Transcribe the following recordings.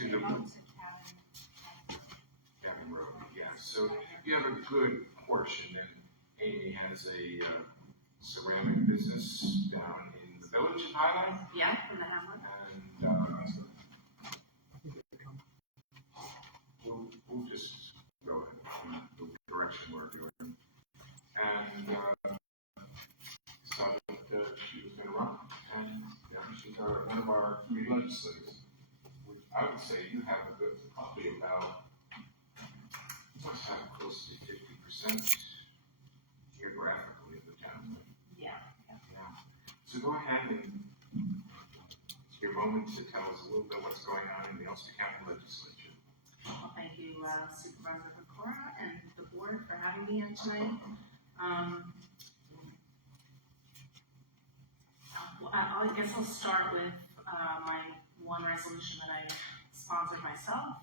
to the Cabin Road. Yeah, so you have a good portion, and Amy has a ceramic business down in the village of Highline. Yeah, in the Hamlet. And we'll just go in the direction we're doing. And decided that she was going to run. And she's one of our community legislators. I would say you have a good, probably about, you must have close to 50% geographically of the town. Yeah. So go ahead and it's your moment to tell us a little bit what's going on in the Ulster County Legislature. Well, thank you, Supervisor Pecora and the board for having me here tonight. I guess I'll start with my one resolution that I sponsored myself.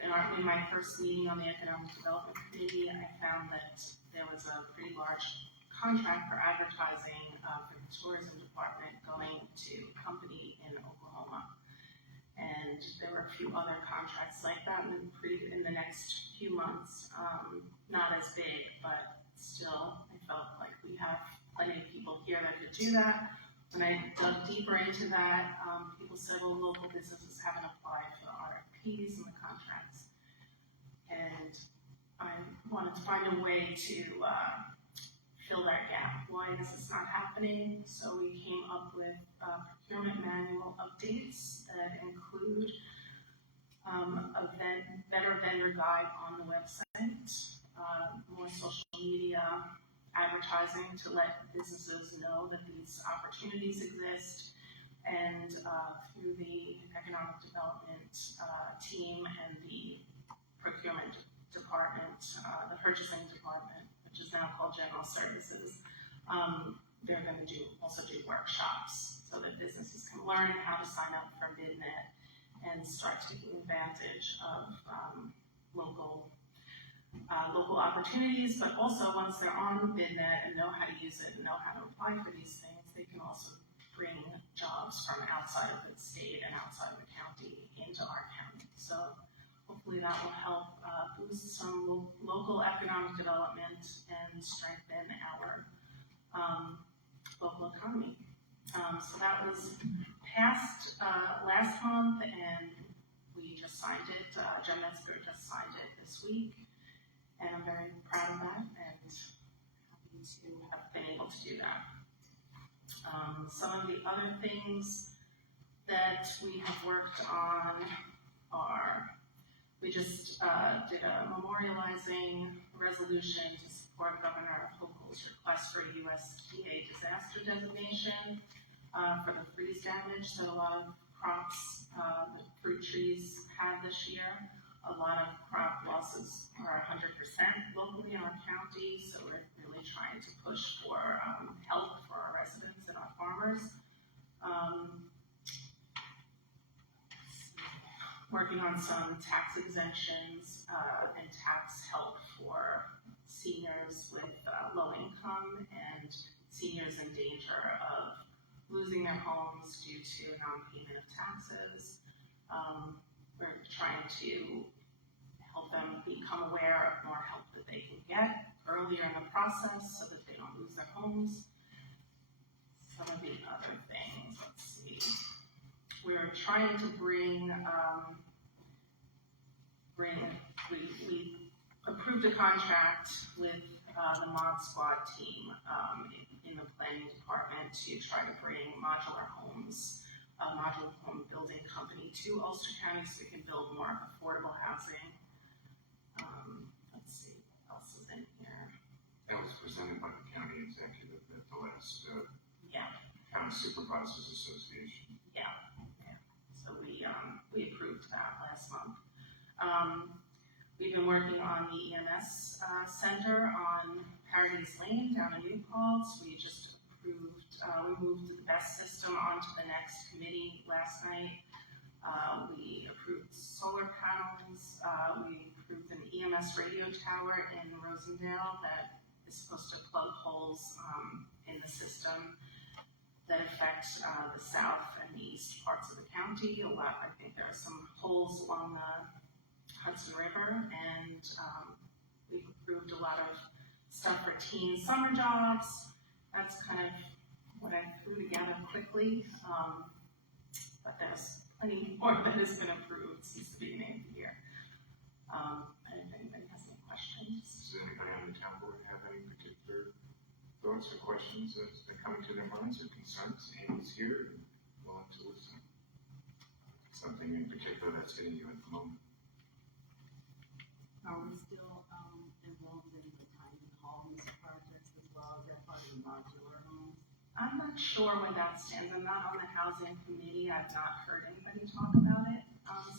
In my first meeting on the Economic Development Committee, I found that there was a pretty large contract for advertising for the tourism department going to a company in Oklahoma. And there were a few other contracts like that in the next few months. Not as big, but still, I felt like we have plenty of people here that could do that. When I dug deeper into that, people said, well, local businesses haven't applied for the RFPs and the contracts. And I wanted to find a way to fill that gap. Why is this not happening? So we came up with procurement manual updates that include a better vendor guide on the website, more social media advertising to let businesses know that these opportunities exist, and through the economic development team and the procurement department, the purchasing department, which is now called General Services, they're going to also do workshops so that businesses can learn how to sign up for BidNet and start taking advantage of local opportunities, but also once they're on the BidNet and know how to use it and know how to apply for these things, they can also bring jobs from outside of the state and outside of the county into our county. So hopefully that will help boost some local economic development and strengthen our local economy. So that was passed last month, and we just signed it. Jen Metzger just signed it this week. And I'm very proud of that and happy to have been able to do that. Some of the other things that we have worked on are, we just did a memorializing resolution to support Governor Hochul's request for a USDA disaster designation for the freeze damage that a lot of crops, the fruit trees had this year. A lot of crop losses are 100% locally in our county, so we're really trying to push for help for our residents and our farmers. Working on some tax exemptions and tax help for seniors with low income and seniors in danger of losing their homes due to non-payment of taxes. We're trying to help them become aware of more help that they can get earlier in the process so that they don't lose their homes. Some of the other things, let's see. We're trying to we approved a contract with the Mod Squad team in the planning department to try to bring modular homes, a modular home building company to Ulster County so we can build more affordable housing. Let's see, what else is in here? That was presented by the county executive at the last County Supervisors Association. Yeah. So we approved that last month. We've been working on the EMS center on Paradise Lane down in New Paltz. We just approved, we moved the BEST system onto the next committee last night. We approved solar panels. We approved an EMS radio tower in Rosendale that is supposed to plug holes in the system that affect the south and the east parts of the county. I think there are some holes along the Hudson River, and we've approved a lot of stuff for teen summer jobs. That's kind of what I threw together quickly, but there's plenty more that has been approved since the beginning of the year. And if anybody has any questions. Does anybody on the town board have any particular thoughts or questions that are coming to their minds or concerns? Amy's here and willing to listen. Something in particular that's hitting you at the moment? Are we still involved in the tiny homes projects as well? Is that part of the modular homes? I'm not sure where that stands. I'm not on the housing committee. I've not heard anybody talk about it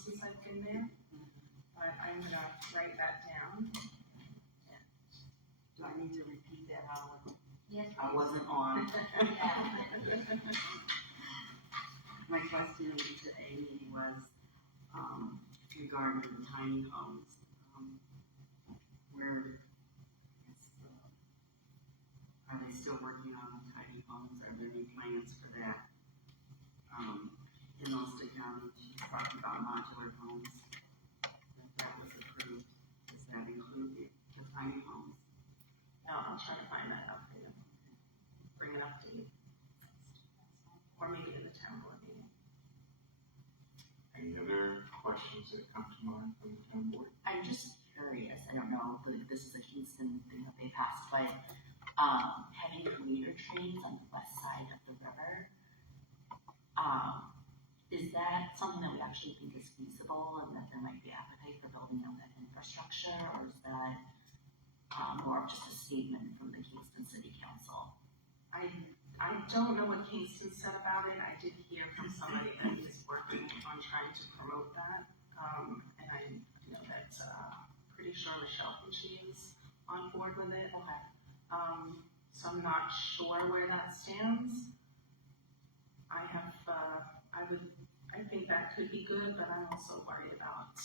since I've been there. But I'm gonna write that down. Do I need to repeat that, Howard? Yes. I wasn't on. My question to Amy was regarding the tiny homes. Are they still working on the tiny homes? Are there any plans for that? In Ulster County, she's talking about modular homes. If that was approved, does that include the tiny homes? No, I'll try to find that out for you. Bring it up to you. Or maybe in the town board meeting. Any other questions that come to mind from the town board? I'm just curious, I don't know if this is a Kingston thing that they passed, but having commuter trains on the west side of the river, is that something that we actually think is feasible and that there might be appetite for building out that infrastructure, or is that more of just a statement from the Kingston City Council? I don't know what Kingston said about it. I did hear from somebody that is working on trying to promote that. And I know that pretty sure Michelle Pucci is on board with it. Okay. So I'm not sure where that stands. I think that could be good, but I'm also worried about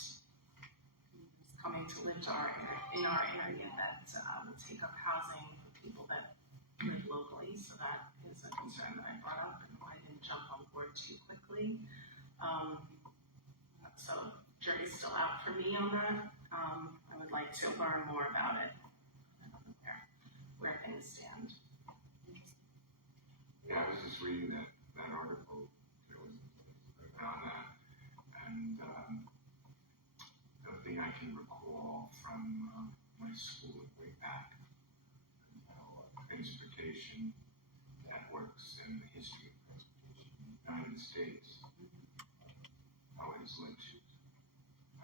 coming to live in our area that would take up housing for people that live locally. So that is a concern that I brought up, and I didn't jump on board too quickly. So jury's still out for me on that. I would like to learn more about it, where things stand. Yeah, I was just reading that article on that, and the thing I can recall from my school way back, transportation networks and the history of transportation in the United States always led to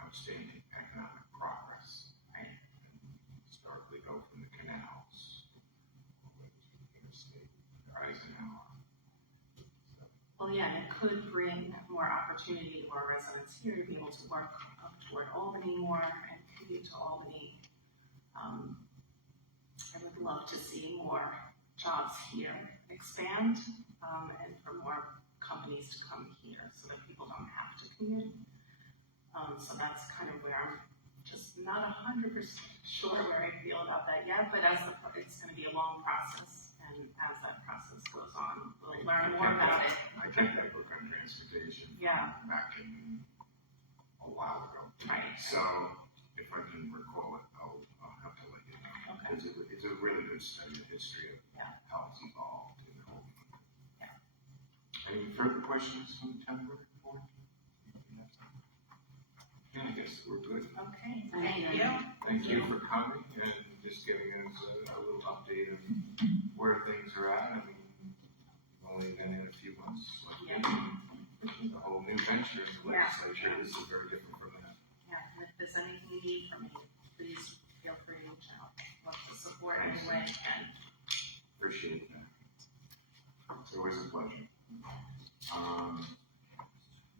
outstanding economic progress. Right? And historically go from the canals all the way to the interstate, Eisenhower. Well, yeah, and it could bring more opportunity to our residents here to be able to work up toward Albany more and commute to Albany. I would love to see more jobs here expand, and for more companies to come here so that people don't have to commute. So that's kind of where I'm just not 100% sure where I feel about that yet, but it's going to be a long process, and as that process goes on, we'll learn more about it. I think that book on transportation back in a while ago. Right. So if I can recall it, I'll have to let you know. Okay. It's a really good study of history of how it's evolved in the whole. Yeah. Any further questions from the town board? Yeah, I guess we're good. Okay, thank you. Thank you for coming and just giving us a little update of where things are at. I mean, we've only been in a few months. Yeah. The whole new venture in the legislature, this is very different from that. Yeah, and if there's anything you need from me, please feel free to reach out. Love to support any way I can. Appreciate that. It's always a pleasure.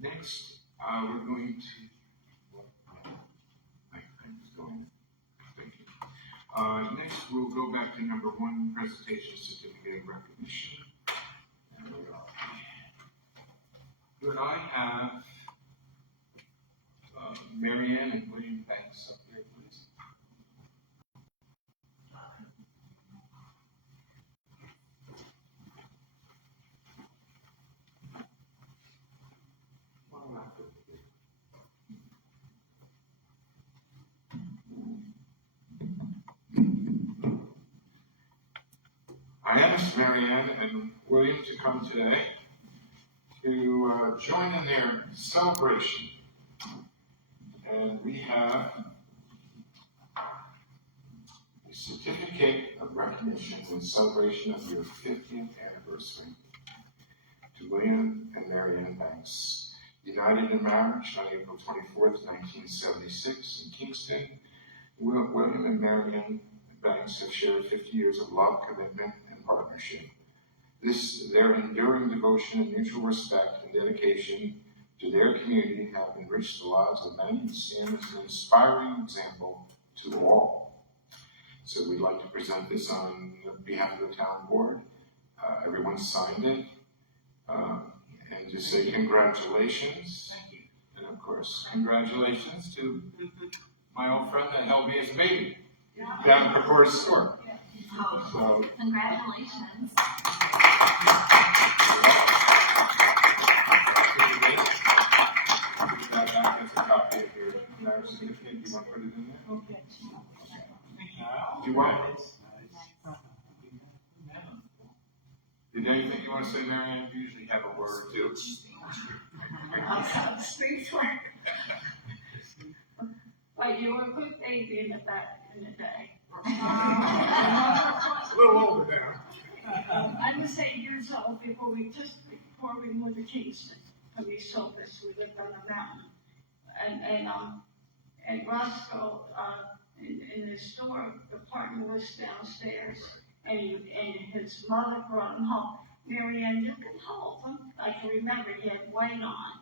Next, we're going to. Thank you. Next, we'll go back to number 1, presentation certificate of recognition. Could I have Mary Ann and William Banks up here, please? I asked Marianne and William to come today to join in their celebration. And we have a certificate of recognition in celebration of your 50th anniversary to William and Marianne Banks, united in marriage on April 24th, 1976 in Kingston. William and Marianne Banks have shared 50 years of love, commitment, and partnership. Their enduring devotion and mutual respect and dedication to their community have enriched the lives of many and stand as an inspiring example to all. So we'd like to present this on behalf of the town board. Everyone signed it. And just say congratulations. And of course, congratulations to my old friend that held me as a baby down at the Forest store. So, Congratulations. That's a copy of your marriage certificate. Do you want to put it in there? Okay. Do you want it? Did anything you want to say, Marianne? You usually have a word or two. I'll speak for it. But you were a good baby in the day. A little older now. I was 8 years old before we moved to Kingston from Esopus. We lived on a mountain. And Roscoe, in the store, the partner was downstairs, and his mother brought him home. Marianne, you can hold him. I can remember he had white on,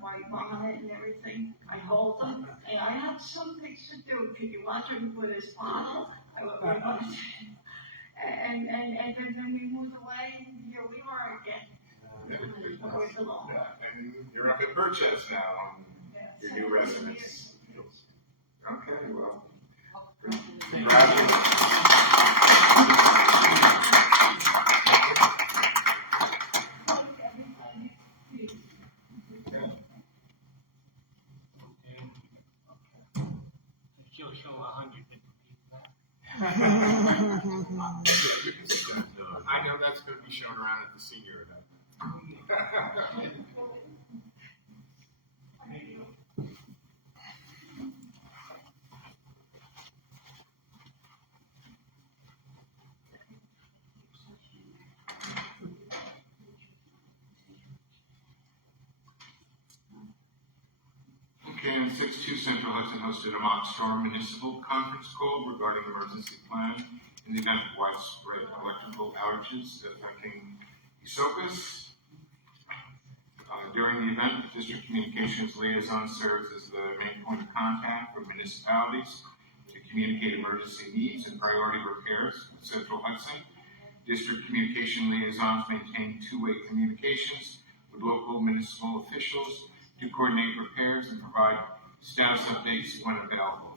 white bonnet and everything. I hold him, and I had some things to do. Could you watch him with his bottle? And then we moved away, and here we are again. With the law. And you're up at Birchess now, your new residence. Okay, well, congratulations. She'll show 100 I know that's going to be shown around at the senior event. Okay, and 6-2 Central Hudson hosted a mock storm municipal conference call regarding emergency plan in the event of widespread electrical outages affecting Esopus. During the event, the district communications liaison serves as the main point of contact for municipalities to communicate emergency needs and priority repairs with Central Hudson. District communication liaisons maintain two-way communications with local municipal officials to coordinate repairs and provide status updates when available.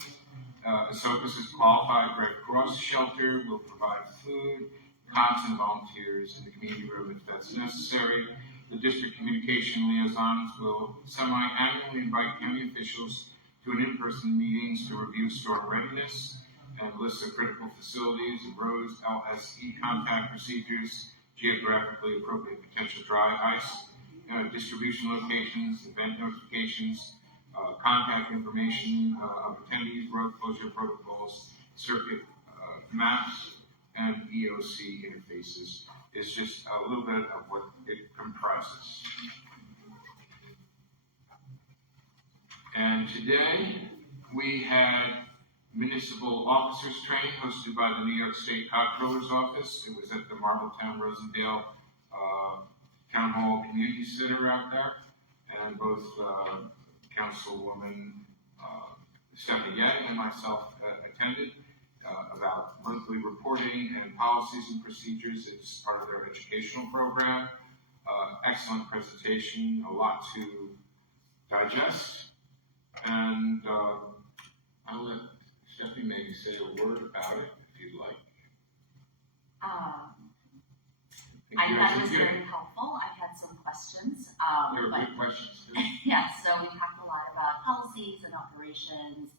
Esopus is qualified Red Cross shelter, will provide food, cots, and volunteers in the community room if that's necessary. The district communication liaisons will semi-annually invite county officials to an in-person meetings to review storm readiness and list of critical facilities, roads, LSE contact procedures, geographically appropriate potential dry ice, distribution locations, event notifications, contact information of attendees, road closure protocols, circuit maps, and EOC interfaces. It's just a little bit of what it comprises. And today we had municipal officers training hosted by the New York State Comptroller's Office. It was at the Marbletown Rosendale Town Hall Community Center out there, and both Councilwoman Stephanie Yang and myself attended about monthly reporting and policies and procedures. It's part of their educational program. Excellent presentation, a lot to digest, and I'll let Stephanie maybe say a word about it if you'd like. I thought it was very helpful. I had some questions. There were good questions too. Yes, so we talked a lot about policies and operations.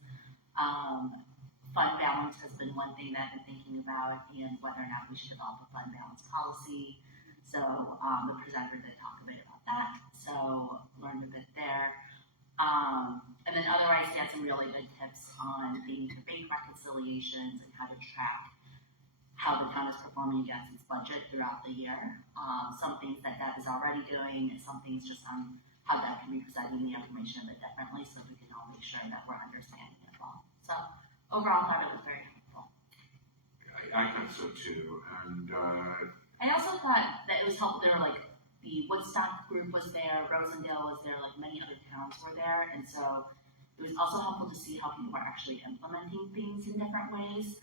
Fund balance has been one thing that I've been thinking about, and whether or not we should develop a fund balance policy. So the presenter did talk a bit about that, so learned a bit there. And then otherwise, he had some really good tips on the bank reconciliations and how to track how the town is performing against its budget throughout the year. Some things that Deb is already doing, and some things just on how Deb can be presenting the information a bit differently, so we can all make sure that we're understanding it well. So overall, I thought it was very helpful. I thought so too, and I also thought that it was helpful. There were like the Woodstock group was there, Rosendale was there, like many other towns were there, and so it was also helpful to see how people are actually implementing things in different ways,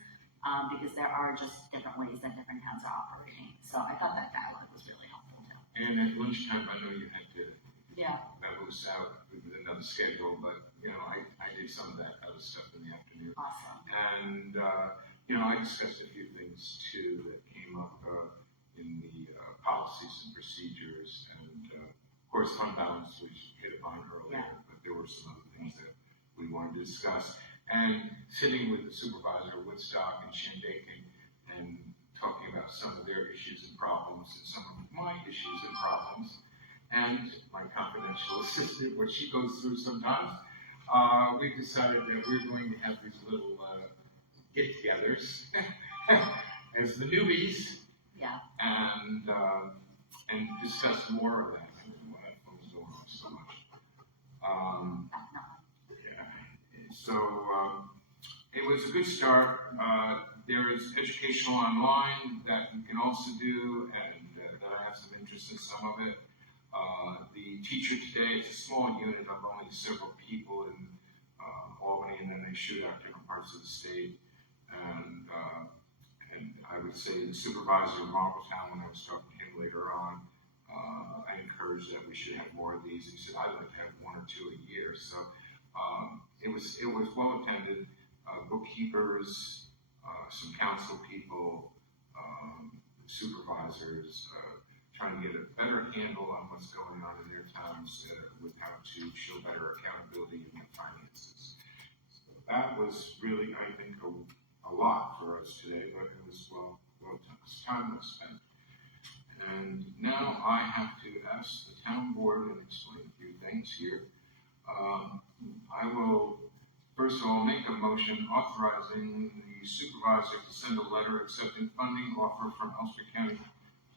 because there are just different ways that different towns are operating. So I thought that dialogue was really helpful too. and at lunchtime, I know you had to. Yeah. That was out with another schedule, but I did some of that other stuff in the afternoon. Awesome. And I discussed a few things too that came up in the policies and procedures, and of course fund balance, which hit upon earlier. Yeah. But there were some other things that we wanted to discuss. And sitting with the supervisor of Woodstock and Shandaken and talking about some of their issues and problems and some of my issues and problems, and my confidential assistant, what she goes through sometimes, we decided that we're going to have these little get-togethers as the newbies, Yeah. and discuss more of that. I don't know why that phone's going off so much. Yeah. So it was a good start. There is educational online that you can also do, and that I have some interest in some of it. The teacher today, it's a small unit of only several people in Albany, and then they shoot out different parts of the state. And I would say the supervisor of Marbletown, when I was talking to him later on, I encouraged that we should have more of these. He said, I'd like to have one or two a year. So it was well attended. Bookkeepers, some council people, supervisors, trying to get a better handle on what's going on in their towns with how to show better accountability in their finances. So that was really, I think, a lot for us today, but it was time well spent. And now I have to ask the town board and explain a few things here. I will, first of all, make a motion authorizing the supervisor to send a letter accepting funding offer from Ulster County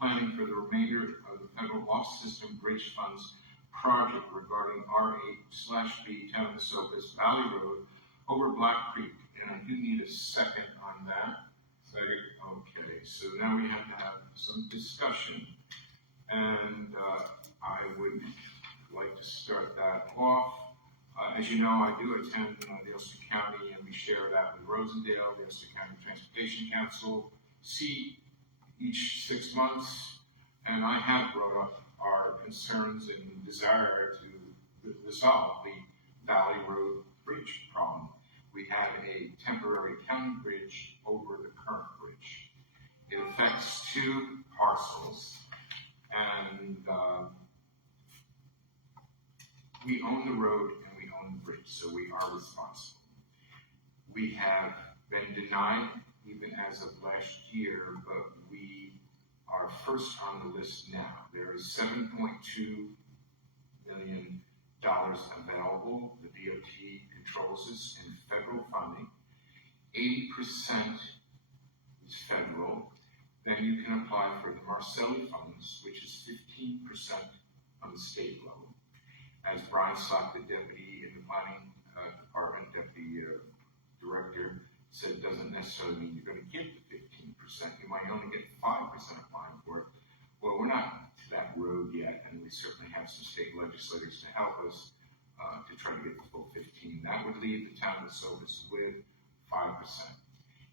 Planning for the remainder of the federal off-system bridge funds project regarding R8/B Town of Esopus Valley Road over Black Creek. And I do need a second on that. Second. Okay, so now we have to have some discussion. And I would like to start that off. As you know, I do attend the Ulster County, and we share that with Rosendale, the Ulster County Transportation Council, seat each 6 months, and I have brought up our concerns and desire to resolve the Valley Road Bridge problem. We had a temporary county bridge over the current bridge. It affects 2 parcels, and we own the road and we own the bridge, so we are responsible. We have been denied even as of last year, but we are first on the list now. There is $7.2 million available. The DOT controls this in federal funding. 80% is federal. Then you can apply for the Marcelli funds, which is 15% on the state level. As Brian Slack, the deputy in the planning department, deputy director, said, it doesn't necessarily mean you're going to get the 15%. You might only get 5% applying for it. Well, we're not to that road yet, and we certainly have some state legislators to help us to try to get the full 15. That would leave the town of Esopus with 5%.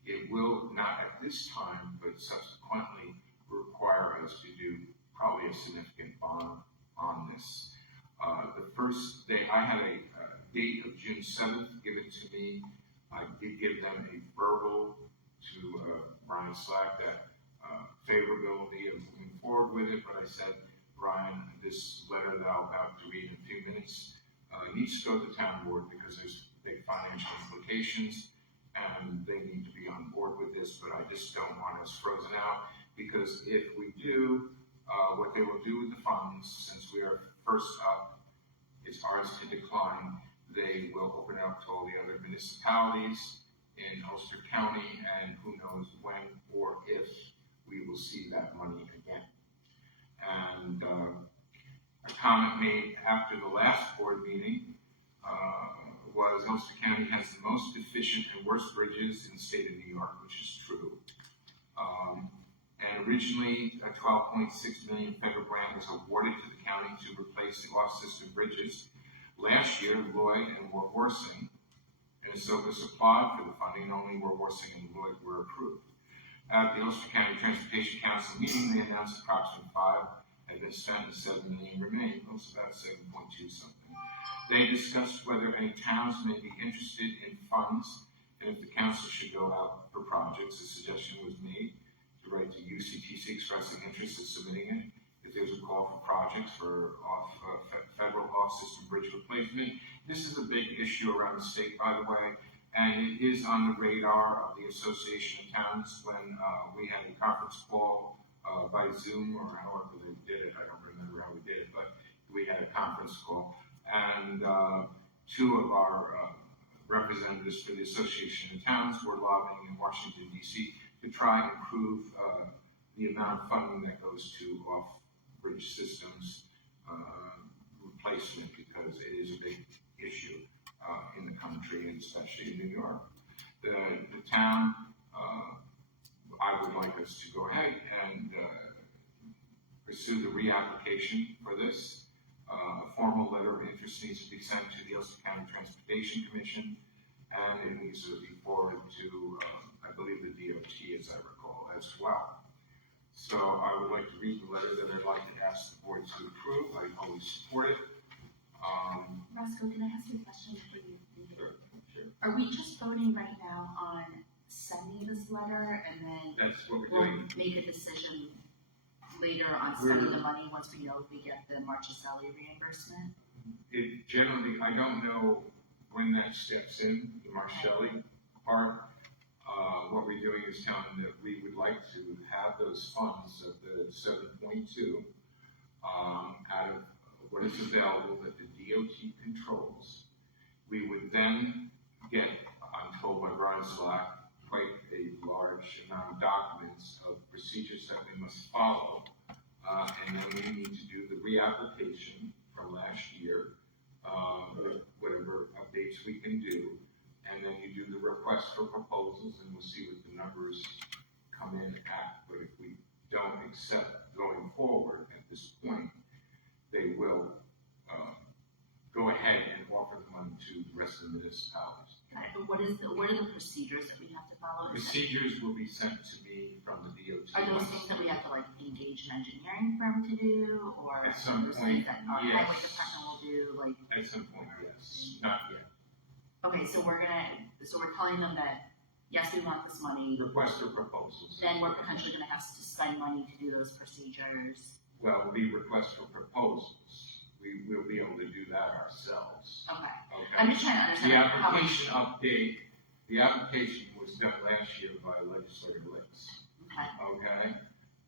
It will not at this time, but subsequently require us to do probably a significant bond on this. The first day, I had a date of June 7th given to me. I did give them a verbal to Brian Slack that favorability of moving forward with it, but I said, Brian, this letter that I'm about to read in a few minutes, needs to go to the town board because there's big financial implications and they need to be on board with this, but I just don't want us frozen out because if we do, what they will do with the funds, since we are first up, it's ours to decline. They will open it up to all the other municipalities in Ulster County, and who knows when or if we will see that money again. And a comment made after the last board meeting was Ulster County has the most efficient and worst bridges in the state of New York, which is true. And originally, a $12.6 million federal grant was awarded to the county to replace the off-system bridges. Last year, Lloyd and Warworsing and Esopus applied for the funding. Only Warworsing and Lloyd were approved. At the Ulster County Transportation Council meeting, they announced approximately $5 had been spent and $7 million remained. It's about 7.2 something. They discussed whether any towns may be interested in funds and if the council should go out for projects. A suggestion was made to write to UCTC expressing interest in submitting it. If there's a call for projects for federal off-system bridge replacement. This is a big issue around the state, by the way, and it is on the radar of the Association of Towns when we had a conference call by Zoom or however they did it. I don't remember how we did it, but we had a conference call. And two of our representatives for the Association of Towns were lobbying in Washington, D.C. to try and improve the amount of funding that goes to off-bridge systems replacement because it is a big issue in the country and especially in New York. The town, I would like us to go ahead and pursue the reapplication for this. A formal letter of interest needs to be sent to the Ulster County Transportation Commission, and it needs to be forwarded to, I believe, the DOT, as I recall, as well. So I would like to read the letter that I'd like to ask the board to approve. I always support it. Roscoe, can I ask you a question before you leave? Sure. Are we just voting right now on sending this letter and then That's what we're we'll doing. make a decision later on spending the money once we know if we get the Marchicelli reimbursement? It generally, I don't know when that steps in, the Marcelli part. What we're doing is telling them that we would like to have those funds of the 7.2 out of what is available that the DOT controls. We would then get, I'm told by Brian Slack, quite a large amount of documents of procedures that we must follow. And then we need to do the reapplication from last year, whatever updates we can do. And then you do the request for proposals and we'll see what the numbers come in at. But if we don't accept going forward at this point, they will go ahead and offer the money to the rest of the municipalities. But what are the procedures that we have to follow? Procedures will be sent to me from the DOT. Are those things that we have to like engage an engineering firm to do, or At some those point, things that our yes. highway department will do? Like, At some point, yes. Not yet. okay, so we're telling them that yes, we want this money. Request for proposals. Then we're potentially going to have to spend money to do those procedures. Well, it'll be request for proposals. We will be able to do that ourselves. Okay. Okay. I'm just trying to The understand how much. application update, the application was done last year by Legislator Litz. Okay. Okay?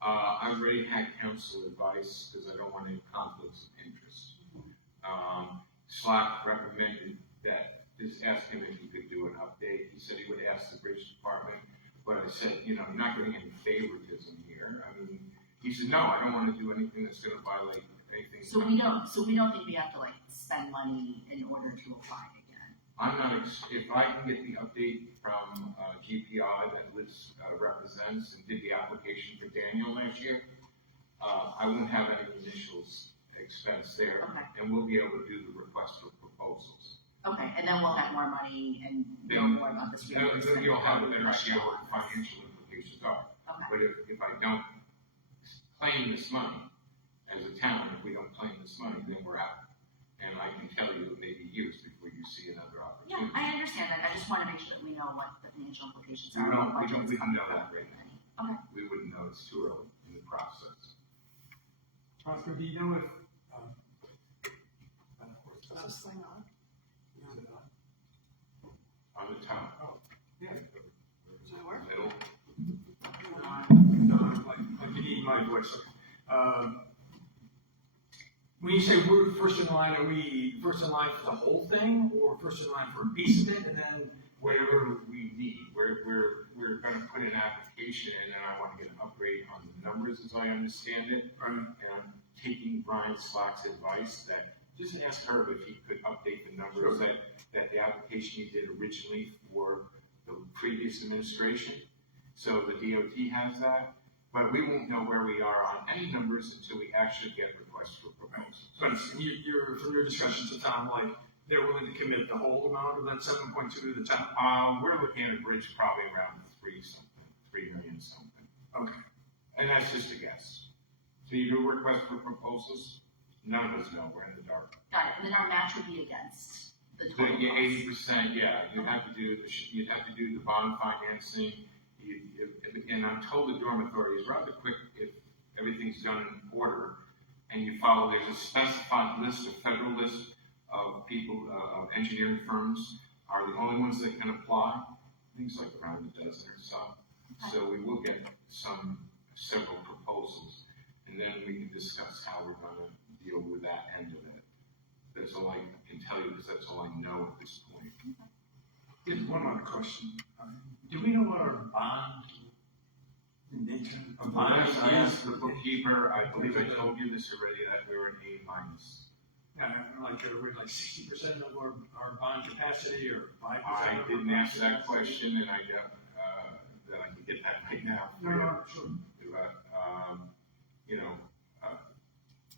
I already had council advice because I don't want any conflicts of interest. Slack recommended that, just ask him if he could do an update. He said he would ask the bridge department, but I said, you're not getting any favoritism here. I mean, he said, no, I don't want to do anything that's going to violate anything. So we don't think we have to like spend money in order to apply again. I'm not, if I can get the update from GPI that Liz represents and did the application for Daniel last year, I won't have any initial expense there. Okay. And we'll be able to do the request for proposals. Okay, and then we'll have more money and know more about this. Then you'll have a better idea what the financial implications are. Okay. But if I don't claim this money as a town, if we don't claim this money, then we're out. And I can tell you it may be years before you see another Yeah, opportunity. I understand that. I just want to make sure that we know what the financial implications We are. don't what budget's know coming that from. right now. Okay. We wouldn't know, it's too early in the process. Roscoe, do you know if, this thing on? No. Is it on? On the town, Yeah. Does it work? middle, No, like you need my voice. When you say we're first in line, are we first in line for the whole thing, or first in line for a piece of it, and then whatever we need, we're gonna put an application in, and I wanna get an upgrade on the numbers as I understand it. And I'm taking Brian Slack's advice that, just ask Herb if he could update the numbers that the application you did originally for the previous administration. So the DOT has that, but we won't know where we are on any numbers until we actually get requests for proposals. but you're from your discussions with Tom, like they're willing to commit the whole amount of that 7.2 to the town? We're looking at a bridge probably around 3 million something. Okay. And that's just a guess. So you do request for proposals, none of us know, we're in the dark. Got it, and then our match would be against the So total you cost. 80%, yeah, you'd have to do the bond financing. And I'm told the dorm authority is rather quick if everything's done in order, and you follow, there's a specified list, a federal list of people, of engineering firms are the only ones that can apply, things like around a dozen or so. So we will get several proposals, and then we can discuss how we're gonna deal with that end of it. That's all I can tell you, because that's all I know at this point. Just one other question. Do we know what our bond intention of bond I is? asked the bookkeeper, I believe I told you this already, that we were an A-. Like we're like 60% of our bond capacity, or 5%? I didn't ask that question, and I got, that I can get that right now. No, sure. But,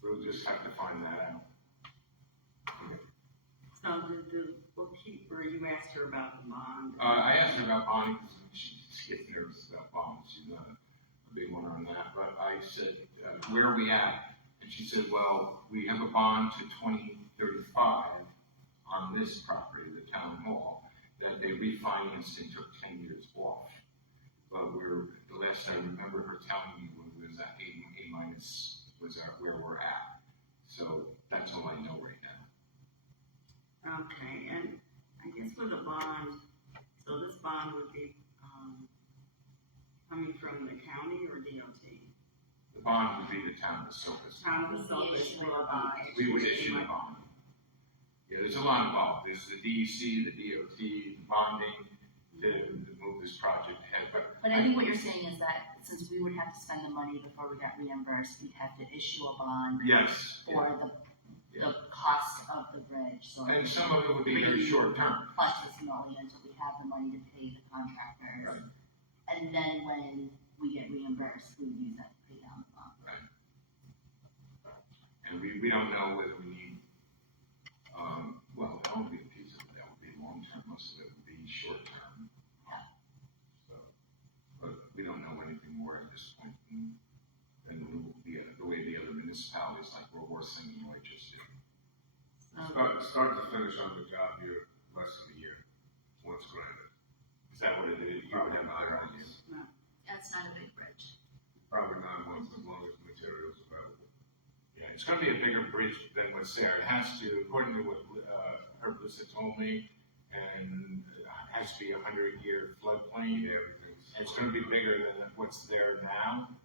we'll just have to find that out. So the bookkeeper, you asked her about the bond. I asked her about bonding, because she gets nervous about bonds, she's not a big one on that, but I said, where are we at? And she said, well, we have a bond to 2035 on this property, the town hall, that they refinanced and took 10 years off. But the last I remember her telling me was that A- was where we're at. So that's all I know right now. Okay, and I guess with a bond, so this bond would be, coming from the county or DOT? The bond would be the town of Esopus. Town of Esopus will buy. We would issue a bond. Yeah, there's a lot involved. There's the DEC, the DOT, bonding to move this project ahead. But I think what you're saying is that since we would have to spend the money before we got reimbursed, we'd have to issue a bond Yes. for the cost of the bridge, so. And some of it would be very short term. Plus this million until we have the money to pay the contractors. Right. And then when we get reimbursed, we would use that to pay down the bond. And we don't know whether we need, well, that would be a piece of it. That would be long term. Most of it would be short term. So, but we don't know anything more at this point than the way the other municipalities like Roarson and Rochester do. Start to finish on the job here, less than a year, once granted. Is that what it is? You would have a better idea. That's not a big bridge. Probably 9 months as long as the material's available. Yeah, it's going to be a bigger bridge than what's there. It has to, according to what Herb Lissa told me, and it has to be a 100-year floodplain. Yeah, everything's. And it's going to be bigger than what's there now.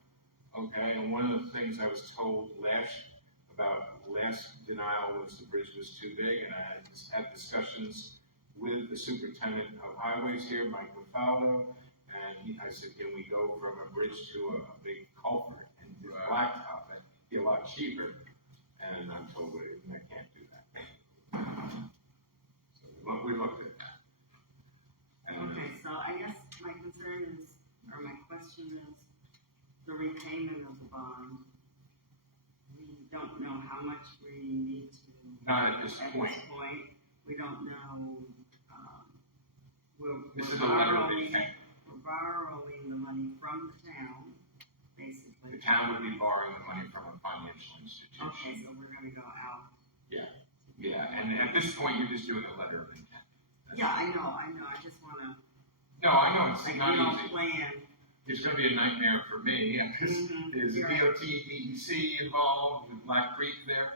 Okay, and one of the things I was told last denial was the bridge was too big, and I had discusussions with the superintendent of highways here, Mike Lafaldo, and I said, can we go from a bridge to a big culvert and do blacktop? That'd be a lot cheaper. And I'm told I can't do that. So we looked at that. And Okay, so I guess my concern is, or my question is, the repayment of the bond. We don't know how much we need to. not at this point. We don't know, This we're is a letter of borrowing, intent. we're borrowing the money from the town, The basically. town would be borrowing the money from a financial institution. Okay, so we're gonna go out. Yeah, and at this point, you're just doing a letter of intent. Yeah, I know, I just wanna, No, I know, it's like, we not don't easy. plan. It's gonna be a nightmare for me, because Mhm, there's a you're right. DOT, DEC involved, with Black Creek there.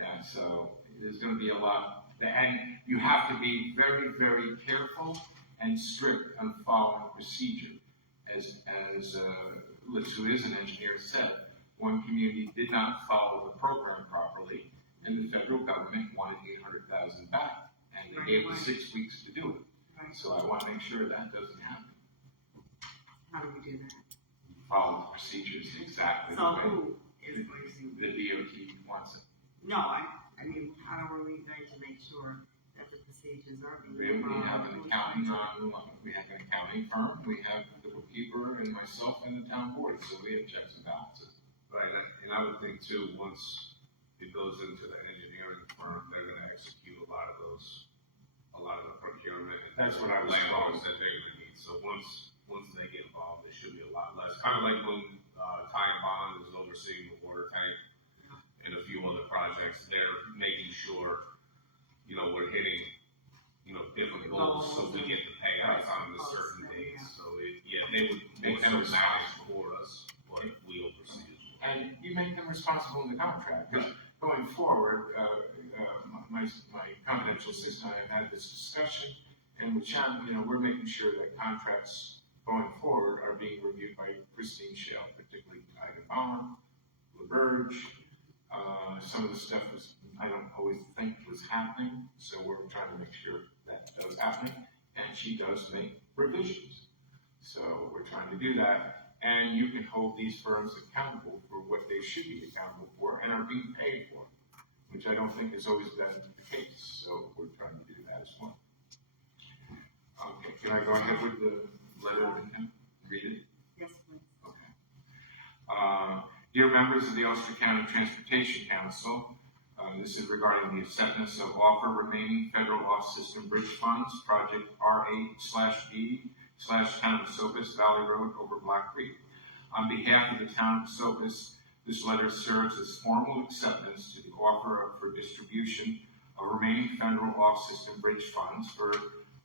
Yeah, so there's gonna be a lot, and you have to be very, very careful and strict on following procedure. As Liz, who is an engineer, said, one community did not follow the program properly, and the federal government wanted 800,000 back, and they gave us 6 weeks to do it. Right. So I wanna make sure that doesn't happen. How do we do that? Follow the procedures exactly the So way who is raising? the DOT wants it. No, I mean, how are we going to make sure that the procedures are being We have followed? an accounting we have an accounting firm, we have the bookkeeper and myself and the town board, so we have checks and balances. Right, and I would think too, once it goes into the engineering firm, they're gonna execute a lot of the procurement. And That's what I was landlords told. that they're gonna need, so once they get involved, there should be a lot less. Kind of like when, Ty and Bond is overseeing the water tank and a few other projects, they're making sure, we're hitting, different goals, so we get the payouts on the certain dates, so they would make them responsible for us, but we oversee it. And you make them responsible in the contract, because going forward, my confidential assistant and I have had this discussion, and with Sean, we're making sure that contracts going forward are being reviewed by Christine Shell, particularly Ida Bond, LaBerge. Some of the stuff I don't always think was happening, so we're trying to make sure that does happen, and she does make revisions. So we're trying to do that, and you can hold these firms accountable for what they should be accountable for and are being paid for, which I don't think has always been the case, so we're trying to do that as well. Okay, can I go ahead with the letter of intent? Read it? Yes, please. Okay. Dear members of the Ulster County Transportation Council, this is regarding the acceptance of offer remaining federal off-system bridge funds, project R8/B/Town of Esopus Valley Road over Black Creek. On behalf of the Town of Esopus, this letter serves as formal acceptance to the offer for distribution of remaining federal off-system bridge funds for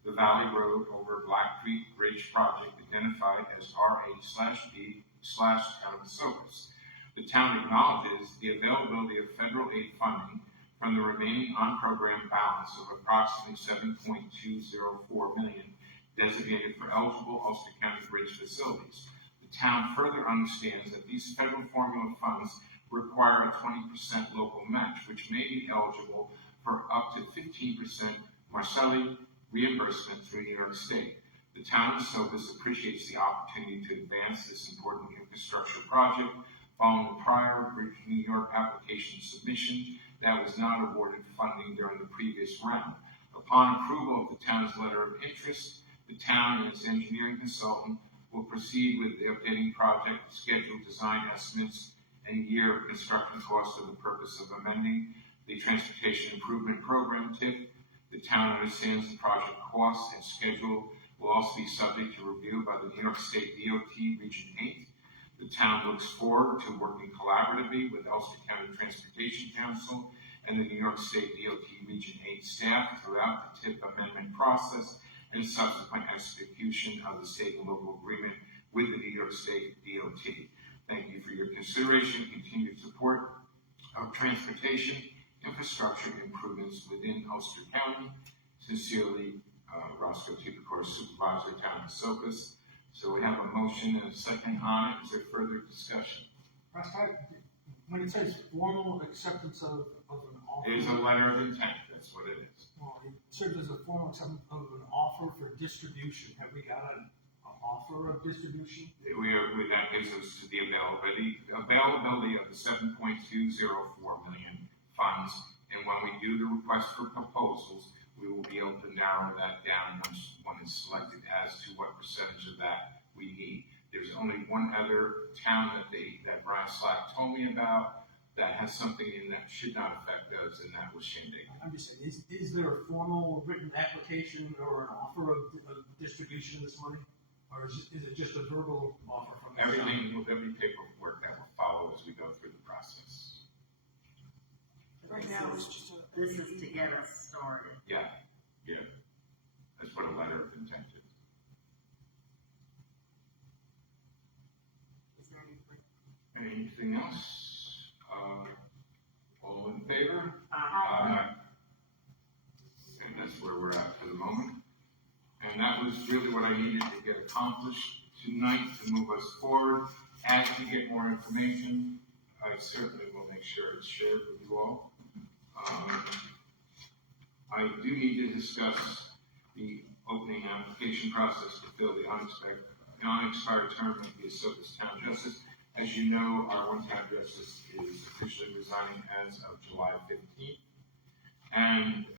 the Valley Road over Black Creek Bridge project identified as R8/B/Town of Esopus. The town acknowledges the availability of federal aid funding from the remaining on-program balance of approximately $7.204 million designated for eligible Ulster County bridge facilities. The town further understands that these federal formula funds require a 20% local match, which may be eligible for up to 15% Marcelli reimbursement through New York State. The town of Esopus appreciates the opportunity to advance this important infrastructure project following the prior New York application submission that was not awarded funding during the previous round. Upon approval of the town's letter of interest, the town and its engineering consultant will proceed with the updating project schedule, design estimates, and year of construction costs for the purpose of amending the Transportation Improvement Program TIP. The town understands the project costs and schedule will also be subject to review by the New York State DOT Region 8. The town looks forward to working collaboratively with Ulster County Transportation Council and the New York State DOT Region 8 staff throughout the TIP amendment process and subsequent execution of the state and local agreement with the New York State DOT. Thank you for your consideration and continued support of transportation infrastructure improvements within Ulster County. Sincerely, Roscoe Tipicor, Supervisor, Town of Esopus. So we have a motion and a second on it. Is there further discussion? When it says formal acceptance of an offer. It is a letter of intent. That's what it is. Well, it serves as a formal acceptance of an offer for distribution. Have we got an offer of distribution? That gives us the availability of the $7.204 million funds. And when we do the request for proposals, we will be able to narrow that down once one is selected as to what percentage of that we need. There's only one other town that Brian Slack told me about that has something in that should not affect us, and that was Shindig. I'm just saying, is there a formal written application or an offer of distribution of this money? Or is it just a verbal offer from the Every paperwork that will follow as we go through the process. Right now, it's just This is to get us started. Yeah. That's what a letter of intent is. Is there anything? Anything else? All All in favor? Aye. And that's where we're at for the moment. And that was really what I needed to get accomplished tonight to move us forward. As we get more information, I certainly will make sure it's shared with you all. I do need to discuss the opening application process to fill the unexpired term of the Esopus Town Justice. As you know, our one-time justice is officially resigning as of July 15th. And